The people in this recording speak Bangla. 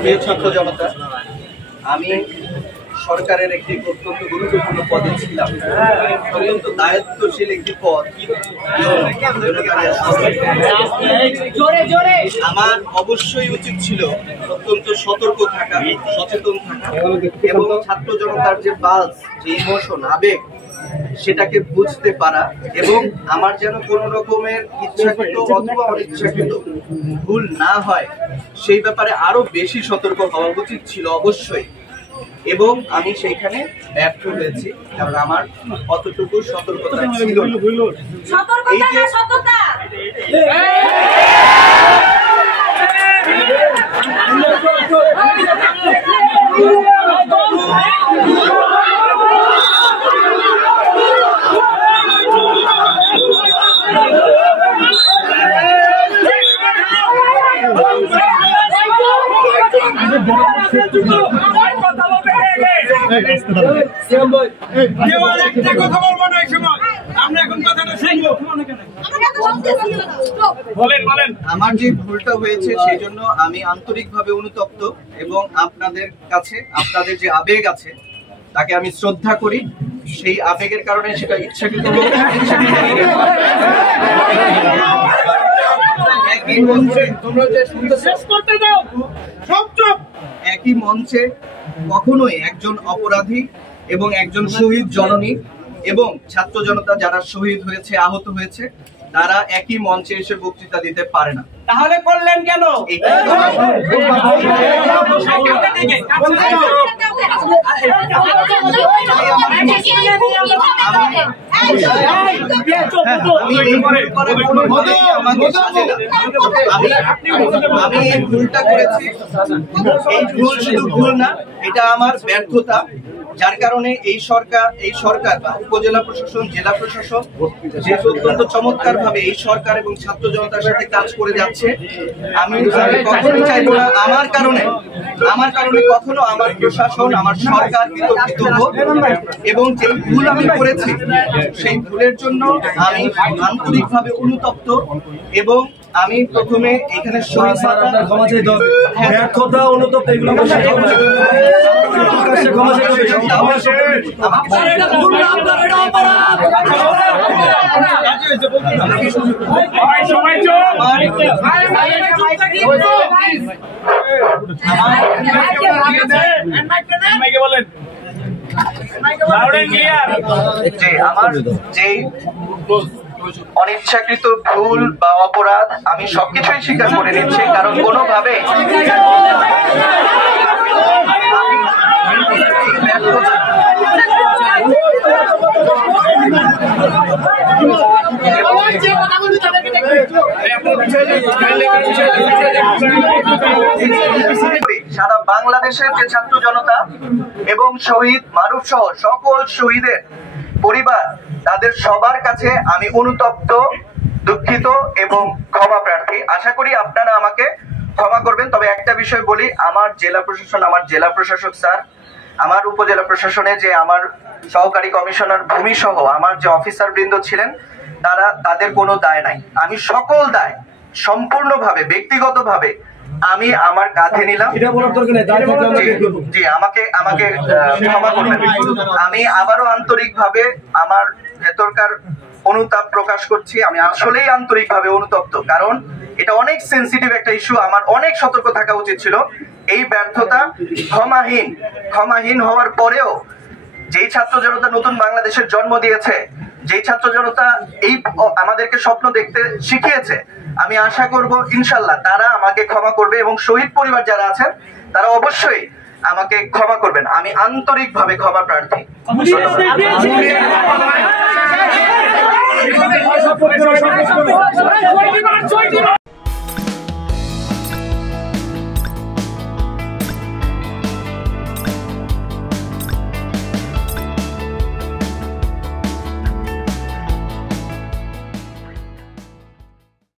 প্রিয় ছাত্র জনতা, আমি সরকারের একটি অত্যন্ত গুরুত্বপূর্ণ পদে ছিলাম, অত্যন্ত দায়িত্বশীল একটি পদ। আমার অবশ্যই উচিত ছিল অত্যন্ত সতর্ক থাকা, সচেতন থাকা এবং ছাত্র জনতার যে পালস, যে ইমোশন, আবেগ, সেটাকে বুঝতে পারা এবং আমার যেন কোনো রকমের ইচ্ছাকৃত অথবা অনিচ্ছাকৃত ভুল না হয় সেই ব্যাপারে আরো বেশি সতর্ক হওয়া উচিত ছিল অবশ্যই। এবং আমি সেইখানে ব্যর্থ হয়েছি, কারণ আমার অতটুকু সতর্কতা ছিল। আমার যে ভুলটা হয়েছে সেই জন্য আমি আন্তরিকভাবে অনুতপ্ত এবং আপনাদের কাছে আপনাদের যে আবেগ আছে তাকে আমি শ্রদ্ধা করি। সেই আবেগের কারণে সেটা ইচ্ছাকৃত একই মঞ্চে কখনোই একজন অপরাধী এবং একজন শহীদ জননী এবং ছাত্র জনতা যারা শহীদ হয়েছে, আহত হয়েছে, তারা একই মঞ্চে এসে বক্তৃতা দিতে পারে না। তাহলে করলেন কেন? আমি এই ভুলটা করেছি, এই ভুল শুধু ভুল না, এটা আমার ব্যর্থতা, যার কারণে এই সরকার বা উপজেলা প্রশাসন, জেলা প্রশাসন যে অত্যন্ত চমৎকার ভাবে এই সরকার এবং ছাত্র জনতার সাথে কাজ করে যাচ্ছে, আমি কখনোই চাইবো না আমার কারণে কখনো আমার প্রশাসন, আমার সরকার বিতর্কিত হোক। এবং যে ভুল আমি করেছি সেই ভুলের জন্য আমি আন্তরিকভাবে অনুতপ্ত এবং আমি প্রথমে এখানে ব্যর্থতা, অনুতপ্ত এগুলো আমার যে অনিচ্ছাকৃত ভুল বা অপরাধ আমি সবকিছুই স্বীকার করে নিচ্ছি, কারণ কোনোভাবে সারা বাংলাদেশের যে ছাত্র জনতা এবং শহীদ মারুফ সহ সকল শহীদের পরিবার, তাদের সবার কাছে আমি অনুতপ্ত, দুঃখিত এবং ক্ষমা প্রার্থী। আশা করি আপনারা আমাকে ক্ষমা করবেন। তবে একটা বিষয় বলি, আমার জেলা প্রশাসন, আমার জেলা প্রশাসক স্যার, আমার উপজেলা প্রশাসনে যে আমার সহকারী কমিশনার ভূমি সহ আমার যে অফিসার বৃন্দ ছিলেন, তাদের কোনো দায় নাই। আমি সকল দায় সম্পূর্ণভাবে ব্যক্তিগতভাবে আমি আমার কাঁধে নিলাম। জি, আমাকে ক্ষমা করবেন। আমি আবারও আন্তরিকভাবে আমার ভেতরকার অনুতাপ প্রকাশ করছি। আমি আসলেই আন্তরিকভাবে অনুতপ্ত, কারণ এটা অনেক সেন্সিটিভ একটা ইস্যু। আমার অনেক সতর্ক থাকা উচিত ছিল। এই ব্যর্থতা ক্ষমাহীন হওয়ার পরেও যেই ছাত্র জনতা নতুন বাংলাদেশের জন্ম দিয়েছে, যেই ছাত্র জনতা এই আমাদেরকে স্বপ্ন দেখতে শিখিয়েছে, আমি আশা করব ইনশাল্লাহ তারা আমাকে ক্ষমা করবে এবং শহীদ পরিবার যারা আছেন তারা অবশ্যই আমাকে ক্ষমা করবেন। আমি আন্তরিকভাবে ক্ষমা প্রার্থী।